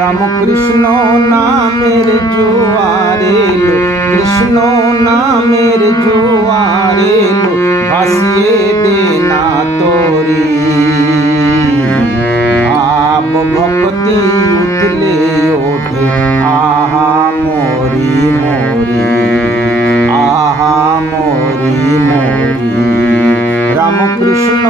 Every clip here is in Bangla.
রামকৃষ্ণ নামের জোয়ার এলো কৃষ্ণ নামের জোয়ার এলো ভাসিয়ে দে না তোরি। আব ভক্তি মরি রামকৃষ্ণ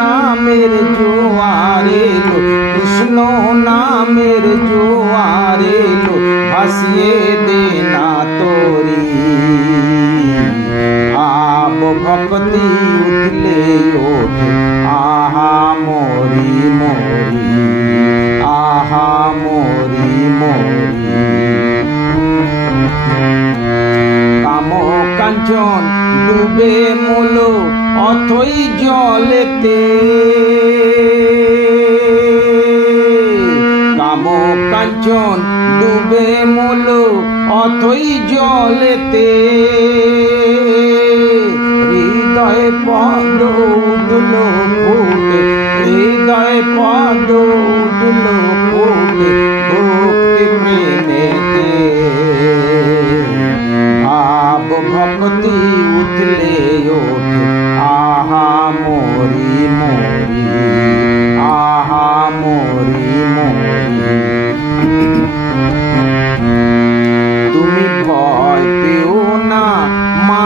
নামের জোয়ারে লো, কৃষ্ণ নামের জোয়ারে লো, ভাসিয়ে দে না তোরি। আব ভক্তি উঠলে ওঠে ডুবে মূল অথই জলেতে। কাম কাঞ্চন ডুবে মূল অথই জলেতে। হৃদয় পদ উঠল ফুটে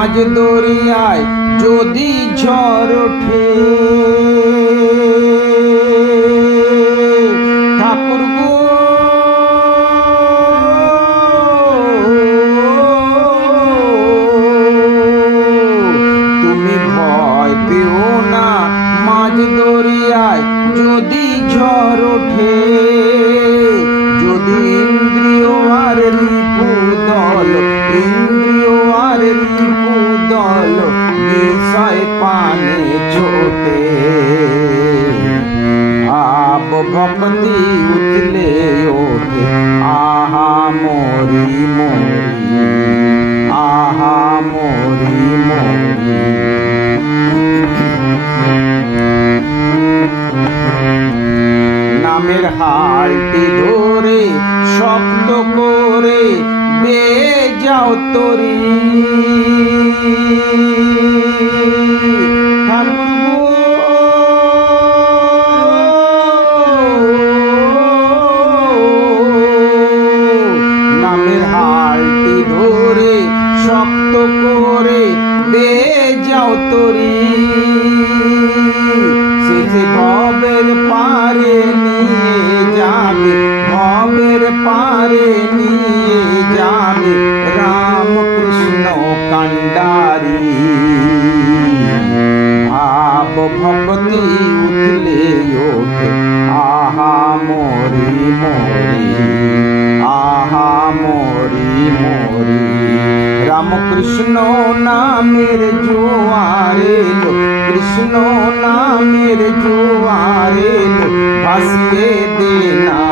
মাঝ দরিয়ায় যদি ঝড় ওঠে। ঠাকুর গো। তুমি ভয় পেও না, মাঝ দরিয়ায় যদি ঝড় ওঠে। পানে ছোটে আব ভক্তি উঠলে ওঠে। আহা মরি মরি, আহা মরি মরি। নামের হালটি ধরে, শক্ত করে বে যাও তরি। যাও তরি। শেষে ভবের পারে নিয়ে যাবে ভবের পারে নিয়ে যাবে। कृष्णो ना मेरे जुआरे लो कृष्णो ना मेरे जुआरे लो बस के देना